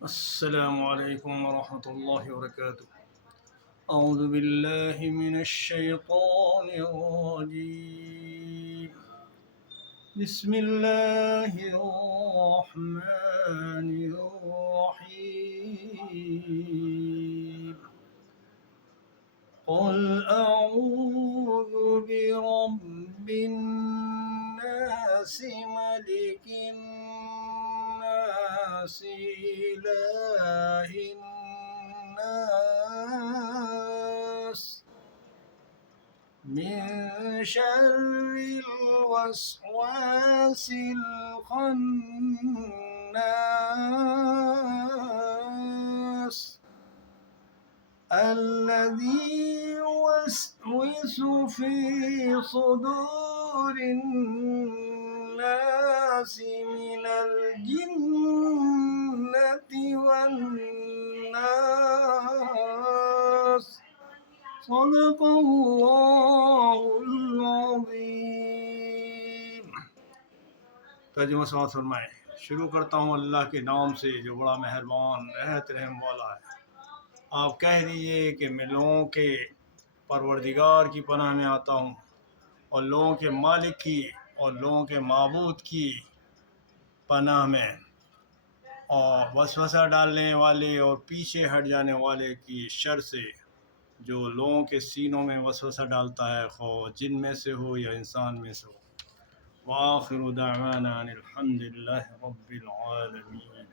अस्सलामु अलैकुम वरहमतुल्लाहि वबरकातुह। अऊज़ु बिल्लाहि मिनश्शैतानिर रजीम। बिस्मिल्लाहिर रहमानिर रहीम। क़ुल अऊज़ु बिरब्बिन नास मलिकिन नास इलाहिन नास मिन शर्रिल वस्वासिल खन्नास الذي يوسوس في صدور الناس من الجنة والناس صدق الله العظيم। तर्जुमा समाअत फरमाएं। शुरू करता हूँ अल्लाह के नाम से जो बड़ा मेहरबान रहमत रहम वाला है। आप कह दीजिए कि मैं लोगों के परवरदिगार की पनाह में आता हूँ और लोगों के मालिक की और लोगों के माबूद की पनाह में, और वसवसा डालने वाले और पीछे हट जाने वाले की शर से जो लोगों के सीनों में वसवसा डालता है, खो जिन में से हो या इंसान में से हो। वाखिरु दावाना अनिल हम्दुलिल्लाहि रब्बिल आलमीन।